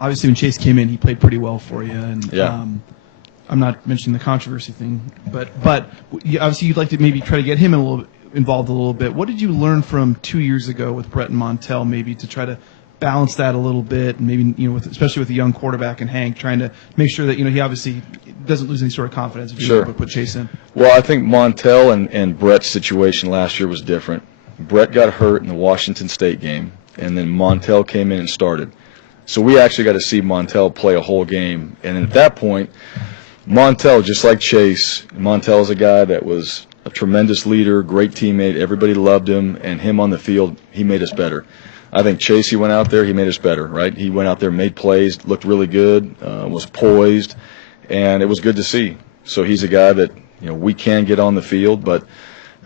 obviously when Chase came in, he played pretty well for you. And yeah. I'm not mentioning the controversy thing, but obviously you'd like to maybe try to get him involved a little bit. What did you learn from 2 years ago with Brett and Montel, maybe to try to balance that a little bit, and maybe especially with a young quarterback and Hank, trying to make sure that he obviously doesn't lose any sort of confidence if you're able to put Chase in? Well, I think Montel and Brett's situation last year was different. Brett got hurt in the Washington State game, and then Montel came in and started. So we actually got to see Montel play a whole game, and at that point, Montel, just like Chase, Montel is a guy that was a tremendous leader, great teammate. Everybody loved him, and him on the field, he made us better. I think Chase, he went out there, he made us better, right? He went out there, made plays, looked really good, was poised, and it was good to see. So he's a guy that we can get on the field, but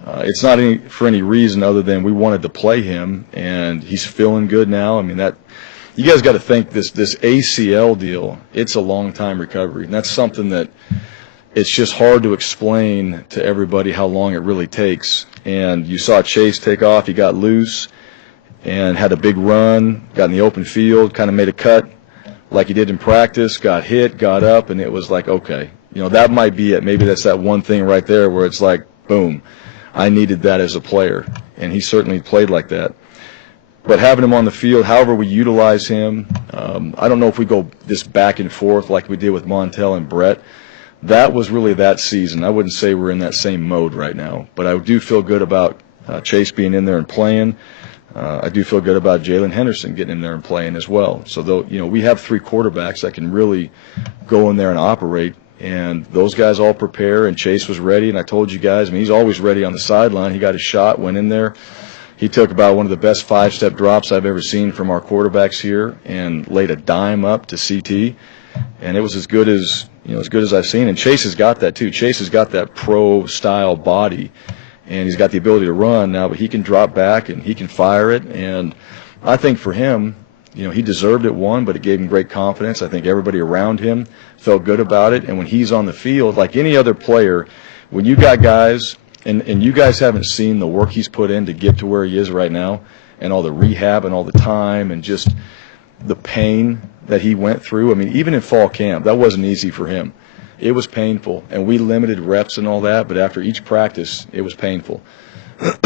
it's not for any reason other than we wanted to play him, and he's feeling good now. I mean, you guys got to think this ACL deal, it's a long time recovery, and that's something that it's just hard to explain to everybody how long it really takes. And you saw Chase take off, he got loose and had a big run, got in the open field, kind of made a cut like he did in practice, got hit, got up, and it was like, okay, that might be it. Maybe that's that one thing right there where it's like, boom, I needed that as a player, and he certainly played like that. But having him on the field, however we utilize him, I don't know if we go this back and forth like we did with Montel and Brett. That was really that season. I wouldn't say we're in that same mode right now, but I do feel good about Chase being in there and playing. I do feel good about Jalen Henderson getting in there and playing as well. So, we have three quarterbacks that can really go in there and operate, and those guys all prepare, and Chase was ready, and I told you guys, he's always ready on the sideline. He got his shot, went in there. He took about one of the best five-step drops I've ever seen from our quarterbacks here and laid a dime up to CT, and it was as good as I've seen. And Chase has got that too. Chase has got that pro-style body, and he's got the ability to run now, but he can drop back and he can fire it. And I think for him, he deserved it, but it gave him great confidence. I think everybody around him felt good about it. And when he's on the field, like any other player, when you got guys – and you guys haven't seen the work he's put in to get to where he is right now, and all the rehab and all the time and just the pain that he went through. Even in fall camp, that wasn't easy for him. It was painful, and we limited reps and all that, but after each practice, it was painful.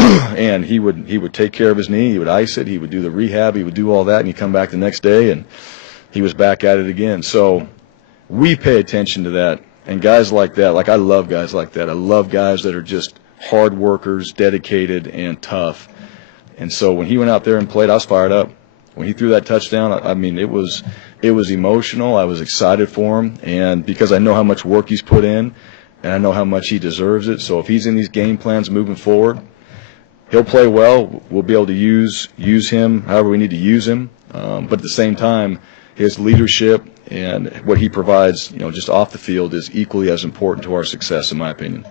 And he would take care of his knee, he would ice it, he would do the rehab, he would do all that, and he'd come back the next day, and he was back at it again. So we pay attention to that, and guys like that, I love guys like that. I love guys that are just hard workers, dedicated, and tough. And so when he went out there and played, I was fired up. When he threw that touchdown, it was emotional. I was excited for him, and because I know how much work he's put in, and I know how much he deserves it. So if he's in these game plans moving forward, he'll play well. We'll be able to use him however we need to use him. But at the same time, his leadership and what he provides, just off the field is equally as important to our success, in my opinion.